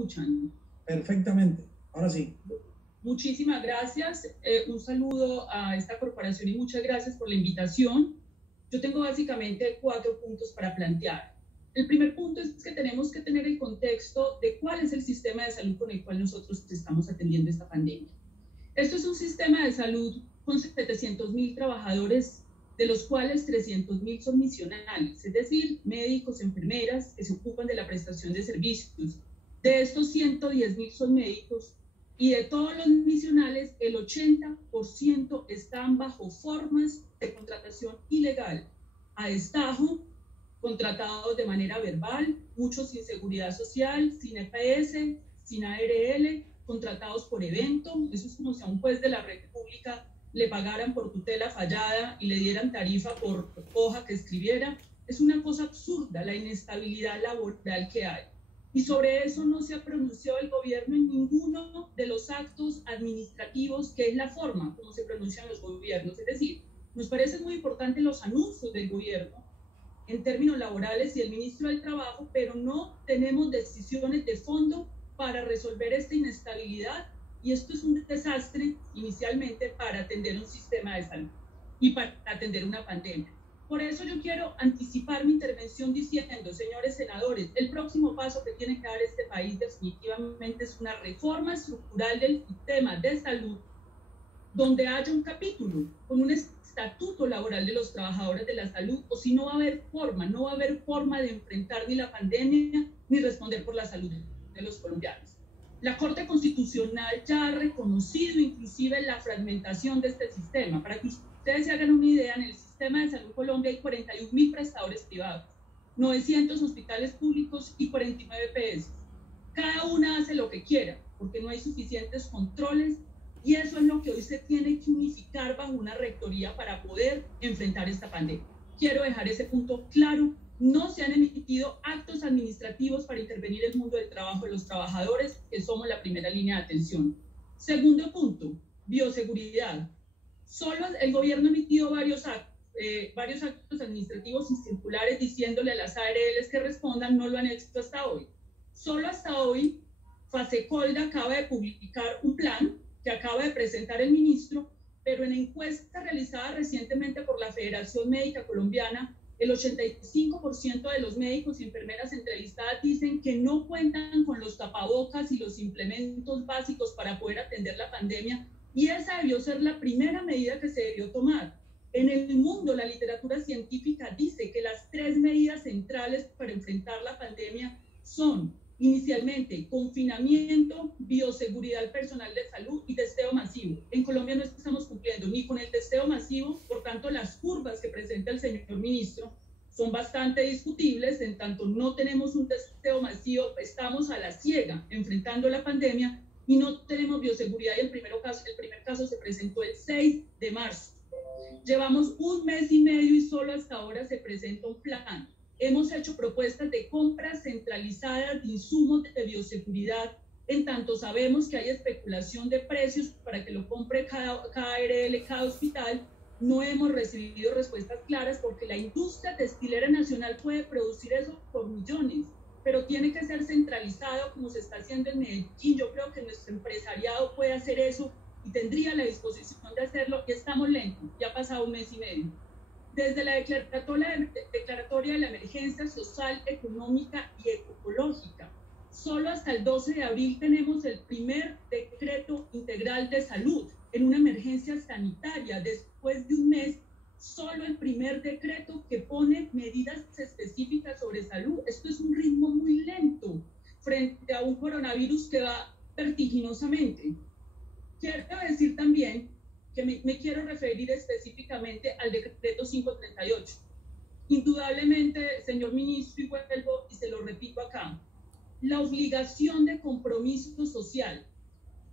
escuchan? Perfectamente, ahora sí. Muchísimas gracias. Un saludo a esta corporación y muchas gracias por la invitación. Yo tengo básicamente 4 puntos para plantear. El primer punto es que tenemos que tener el contexto de cuál es el sistema de salud con el cual nosotros estamos atendiendo esta pandemia. Esto es un sistema de salud con 700.000 trabajadores, de los cuales 300.000 son misionales, es decir, médicos, enfermeras que se ocupan de la prestación de servicios. De estos 110.000 son médicos y de todos los misionales el 80% están bajo formas de contratación ilegal, a destajo, contratados de manera verbal, muchos sin seguridad social, sin EPS, sin ARL, contratados por evento. Eso es como si a un juez de la República le pagaran por tutela fallada y le dieran tarifa por hoja que escribiera. Es una cosa absurda la inestabilidad laboral que hay. Y sobre eso no se ha pronunciado el gobierno en ninguno de los actos administrativos, que es la forma como se pronuncian los gobiernos. Es decir, nos parecen muy importantes los anuncios del gobierno en términos laborales y el ministro del Trabajo, pero no tenemos decisiones de fondo para resolver esta inestabilidad, y esto es un desastre inicialmente para atender un sistema de salud y para atender una pandemia. Por eso yo quiero anticipar mi intervención diciendo, señores senadores, el próximo paso que tiene que dar este país definitivamente es una reforma estructural del sistema de salud, donde haya un capítulo con un estatuto laboral de los trabajadores de la salud, o si no va a haber forma de enfrentar ni la pandemia ni responder por la salud de los colombianos. La Corte Constitucional ya ha reconocido inclusive la fragmentación de este sistema. Para que ustedes se hagan una idea, en el sistema de salud Colombia hay 41.000 prestadores privados, 900 hospitales públicos y 49 EPS. Cada una hace lo que quiera, porque no hay suficientes controles, y eso es lo que hoy se tiene que unificar bajo una rectoría para poder enfrentar esta pandemia. Quiero dejar ese punto claro. No se han emitido actos administrativos para intervenir el mundo del trabajo de los trabajadores, que somos la primera línea de atención. Segundo punto, bioseguridad. Solo el gobierno ha emitido varios actos administrativos y circulares diciéndole a las ARLs que respondan, no lo han hecho hasta hoy. Solo hasta hoy, Fasecolda acaba de publicar un plan que acaba de presentar el ministro, pero en encuesta realizada recientemente por la Federación Médica Colombiana, el 85% de los médicos y enfermeras entrevistadas dicen que no cuentan con los tapabocas y los implementos básicos para poder atender la pandemia, y esa debió ser la primera medida que se debió tomar. En el mundo, la literatura científica dice que las 3 medidas centrales para enfrentar la pandemia son, inicialmente, confinamiento, bioseguridad personal de salud y testeo masivo. En Colombia no estamos cumpliendo ni con el testeo masivo, por tanto las curvas que presenta el señor ministro son bastante discutibles. En tanto no tenemos un testeo masivo, estamos a la ciega enfrentando la pandemia, y no tenemos bioseguridad, y el primer caso se presentó el 6 de marzo. Llevamos 1 mes y medio y solo hasta ahora se presenta un plan. Hemos hecho propuestas de compras centralizadas de insumos de bioseguridad, en tanto sabemos que hay especulación de precios para que lo compre cada ARL, cada hospital. No hemos recibido respuestas claras, porque la industria textilera nacional puede producir eso por millones, pero tiene que ser centralizado como se está haciendo en Medellín. Yo creo que nuestro empresariado puede hacer eso y tendría la disposición de hacerlo, y estamos lentos, ya ha pasado 1 mes y medio. Desde la declaratoria de la emergencia social, económica y ecológica, solo hasta el 12 de abril tenemos el primer decreto integral de salud en una emergencia sanitaria. Después de 1 mes, solo el primer decreto que pone medidas específicas sobre salud. Esto es un ritmo muy lento frente a un coronavirus que va vertiginosamente. Quiero decir también que me quiero referir específicamente al decreto 538. Indudablemente, señor ministro, y vuelvo y se lo repito acá, la obligación de compromiso social,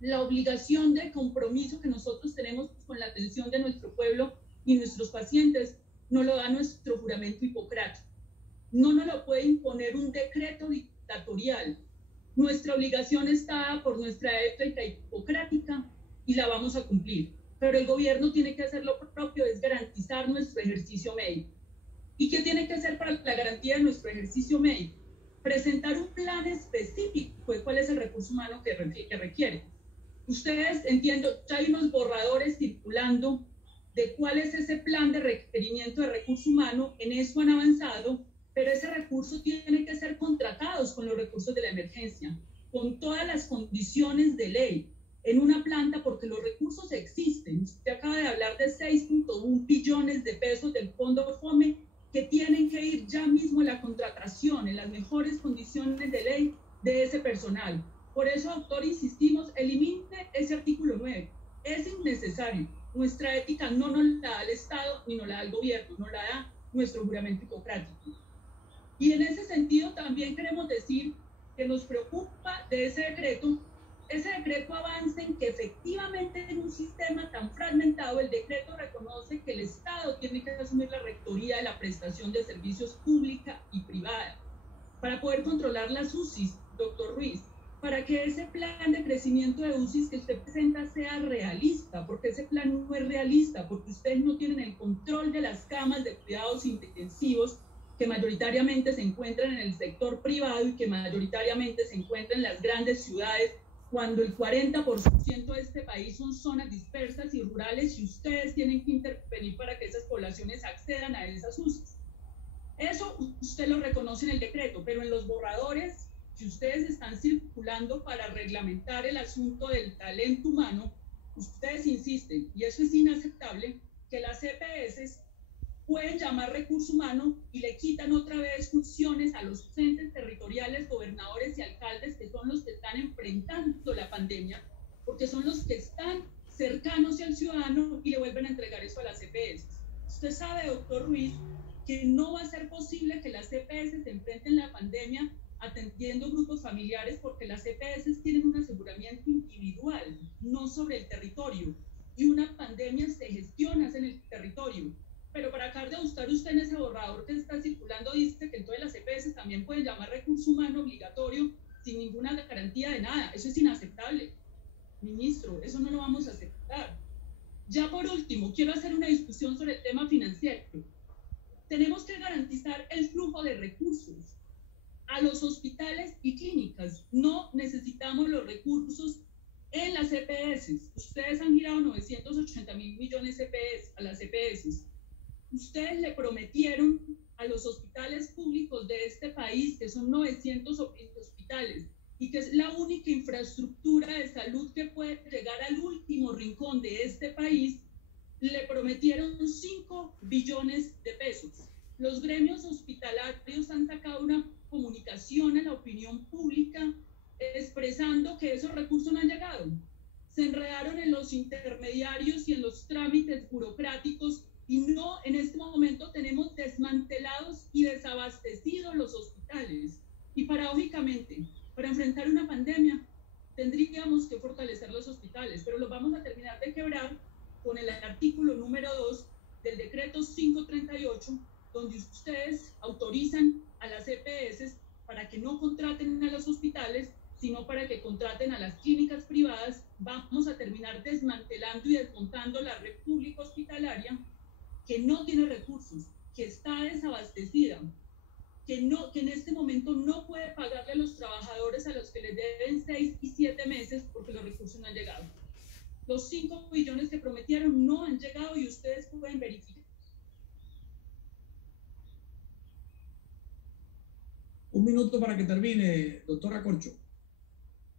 la obligación de compromiso que nosotros tenemos con la atención de nuestro pueblo y nuestros pacientes, no lo da nuestro juramento hipocrático. No nos lo puede imponer un decreto dictatorial. Nuestra obligación está por nuestra ética hipocrática y la vamos a cumplir. Pero el gobierno tiene que hacer lo propio, es garantizar nuestro ejercicio médico. ¿Y qué tiene que hacer para la garantía de nuestro ejercicio médico? presentar un plan específico de cuál es el recurso humano que requiere. Ustedes, entiendo, ya hay unos borradores circulando de cuál es ese plan de requerimiento de recurso humano, en eso han avanzado, pero ese recurso tiene que ser contratados con los recursos de la emergencia, con todas las condiciones de ley, en una planta, porque los recursos existen. Usted acaba de hablar de 6.1 billones de pesos del Fondo FOME que tienen que ir ya mismo a la contratación en las mejores condiciones de ley de ese personal. Por eso, doctor, insistimos, elimine ese artículo 9. Es innecesario. Nuestra ética no nos la da el Estado ni nos la da el gobierno, nos la da nuestro juramento hipocrático. Y en ese sentido también queremos decir que nos preocupa de ese decreto avanza en que efectivamente en un sistema tan fragmentado, el decreto reconoce que el Estado tiene que asumir la rectoría de la prestación de servicios pública y privada para poder controlar las UCIs, doctor Ruiz, para que ese plan de crecimiento de UCIs que usted presenta sea realista, porque ese plan no es realista, porque ustedes no tienen el control de las camas de cuidados intensivos que mayoritariamente se encuentran en el sector privado y que mayoritariamente se encuentran en las grandes ciudades, cuando el 40% de este país son zonas dispersas y rurales y ustedes tienen que intervenir para que esas poblaciones accedan a esas UCIs. Eso usted lo reconoce en el decreto, pero en los borradores que ustedes están circulando para reglamentar el asunto del talento humano, ustedes insisten, y eso es inaceptable, que las EPS pueden llamar recurso humano y le quitan otra vez funciones a los entes territoriales, gobernadores y alcaldes, que son los que están enfrentando la pandemia, porque son los que están cercanos al ciudadano y le vuelven a entregar eso a las EPS. Usted sabe, doctor Ruiz, que no va a ser posible que las EPS se enfrenten la pandemia atendiendo grupos familiares, porque las EPS tienen un aseguramiento individual, no sobre el territorio, y una pandemia se gestiona en el territorio. Pero para acabar de buscar usted en ese borrador que está circulando, dice que entonces las EPS también pueden llamar recurso humano obligatorio sin ninguna garantía de nada. Eso es inaceptable, ministro, eso no lo vamos a aceptar. Ya por último, quiero hacer una discusión sobre el tema financiero. Tenemos que garantizar el flujo de recursos a los hospitales y clínicas. No necesitamos los recursos en las EPS. Ustedes han girado 980 mil millones a las EPS. Ustedes le prometieron a los hospitales públicos de este país, que son 900 hospitales, y que es la única infraestructura de salud que puede llegar al último rincón de este país, le prometieron 5 billones de pesos. Los gremios hospitalarios han sacado una comunicación a la opinión pública expresando que esos recursos no han llegado. Se enredaron en los intermediarios y en los trámites burocráticos y no, en este momento tenemos desmantelados y desabastecidos los hospitales. Y paradójicamente, para enfrentar una pandemia, tendríamos que fortalecer los hospitales, pero los vamos a terminar de quebrar con el artículo número 2 del decreto 538, donde ustedes autorizan a las EPS para que no contraten a los hospitales, sino para que contraten a las clínicas privadas. Vamos a terminar desmantelando y desmontando la red pública hospitalaria, que no tiene recursos, que está desabastecida, que en este momento no puede pagarle a los trabajadores a los que les deben 6 y 7 meses porque los recursos no han llegado. Los 5 billones que prometieron no han llegado y ustedes pueden verificar. Un minuto para que termine, doctora Corcho.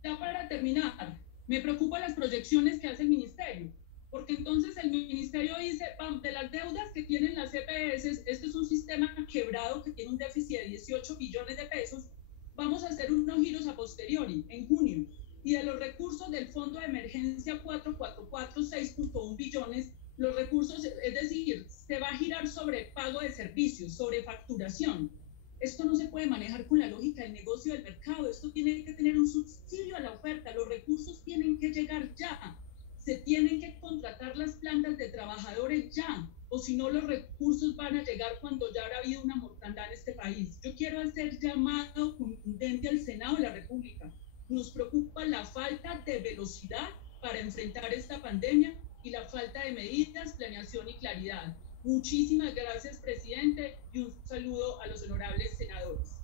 Ya para terminar, me preocupan las proyecciones que hace el ministerio, porque entonces el ministerio dice, de las deudas que tienen las EPS, este es un sistema quebrado que tiene un déficit de 18 billones de pesos, vamos a hacer unos giros a posteriori, en junio, y de los recursos del Fondo de Emergencia 444, 6.1 billones, los recursos, es decir, se va a girar sobre pago de servicios, sobre facturación. Esto no se puede manejar con la lógica del negocio del mercado, esto tiene que tener un subsidio a la oferta, los recursos tienen que llegar ya, se tienen que contratar las plantas de trabajadores ya, o si no los recursos van a llegar cuando ya habrá habido una mortandad en este país. Yo quiero hacer llamado contundente al Senado de la República. Nos preocupa la falta de velocidad para enfrentar esta pandemia y la falta de medidas, planeación y claridad. Muchísimas gracias, presidente, y un saludo a los honorables senadores.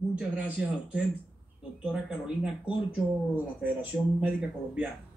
Muchas gracias a usted, doctora Carolina Corcho, de la Federación Médica Colombiana.